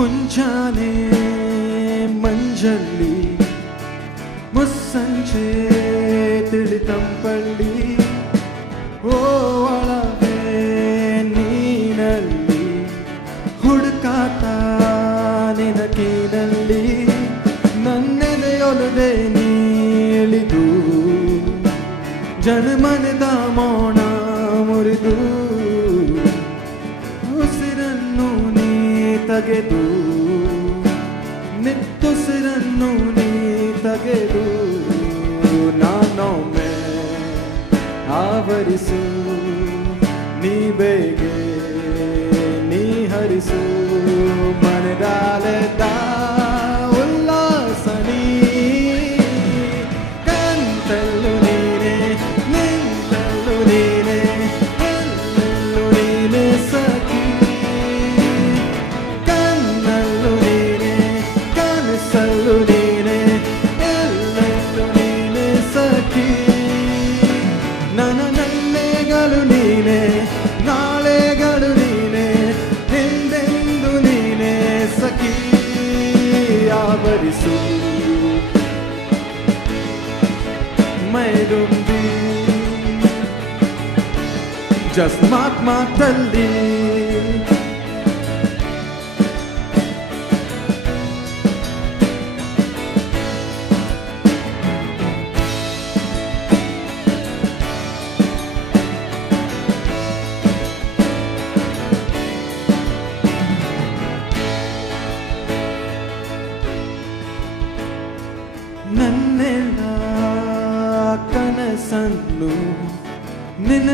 ಮುಂಜಾನೆ ಮಂಜಲ್ಲಿ ಮುಸ್ಸಂಜೆ ತಿಳಿತಂಪಳ್ಳಿ ಒಳಗೆ ನೀನಲ್ಲಿ ಹುಡುಕಾಟ ನಿನಕಿನಲ್ಲಿ ನನ್ನೆದೆಯೊಲದೆ ನೀಳಿದು ಜನಮನದ ಮೌನ ಮುರಿದು ಉಸಿರನ್ನು ನೀ ತೆಗೆದು ನಿಟ್ಟುಸಿರನ್ನು ನೀ ತೆಗೆದು ನಾನೊಮ್ಮೆ ಆವರಿಸು ನೀ ಬೇಗೆ ನೀ ಹರಿಸು ಮನದಾಲದ ಉಲ್ಲಾಸ ನೀ ಕಂತಲ್ಲು ನೀನೆ ನಿಂತಲ್ಲು ನೀನೆ ಎಲ್ಲೆಲ್ಲು ನೀನೆ ಸಖಿ ಕಣ್ಣಲ್ಲು ನೀನೆ ಕನಸಲ್ಲು ನೀನೆ ಎಲ್ಲೆಲ್ಲು ನೀನೆ ಸಖಿ ನನ್ನೆಗಳು ನೀನೆ ನಾಳೆಗಳು ನೀನೆ ಹಿಂದೆಂದು ನೀನೆ ಸಖಿ ಆವರಿಸು ಮೈದುಂಬಿ ಜಸ್ಟ್ ಮಾತಲ್ಲಿ ನನ್ನೆಲ್ಲ ಕನಸನ್ನು ನಿನ್ನ